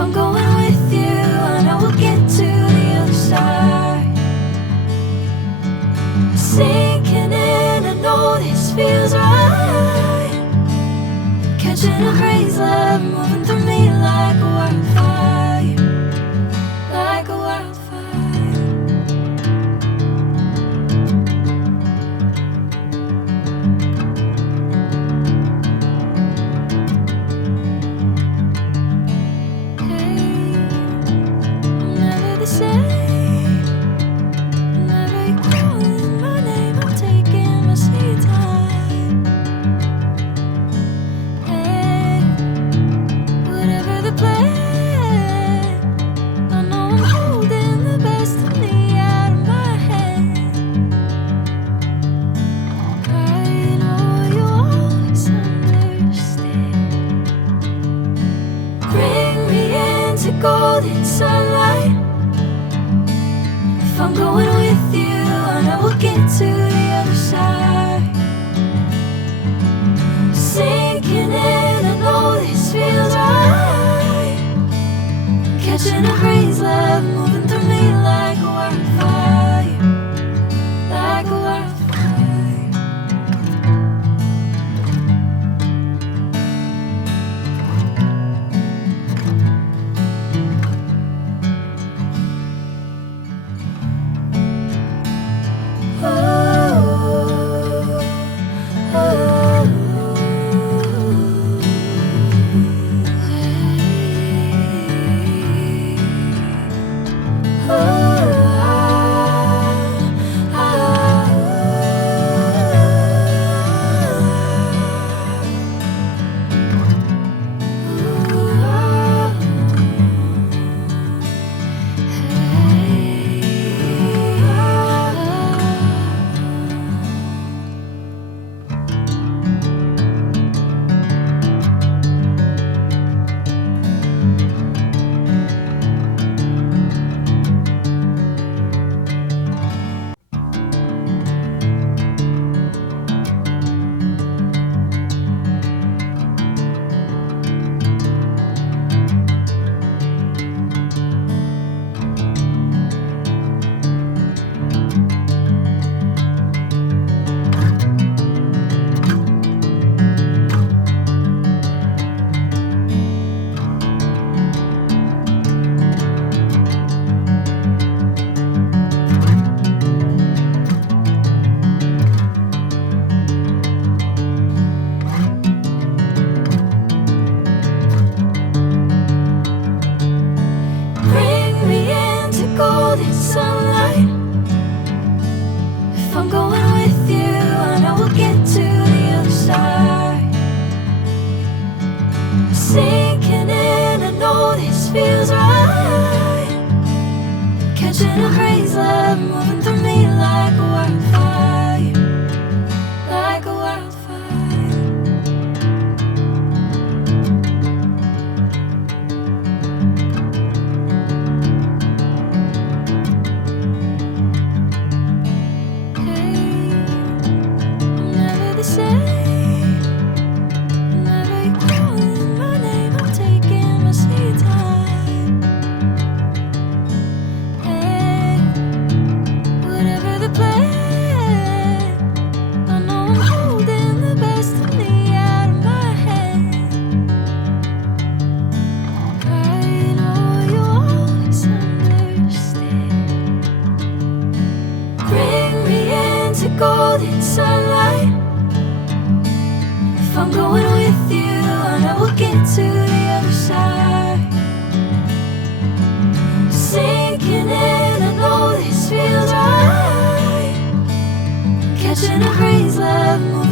I'm going with you, I know we'll get to the other side. Sinking in, I know this feels right. Catching a crazy love moving through me like a wildfire, like a wildfire. Golden sunlight. If I'm going with you, I know we'll get to the other side. Sinking in, I know this feels right. Catching a crazy love moving through me like a wildfire, like a wildfire. Golden sunlight. If I'm going with you, I know we'll get to the other side. Sinking in, I know this feels right. Catching a crazy love moving through me like a wildfire, like a wildfire. Golden sunlight. If I'm going with you, I know we'll get to the other side. Sinking in, I know this feels right. Catching a crazy love.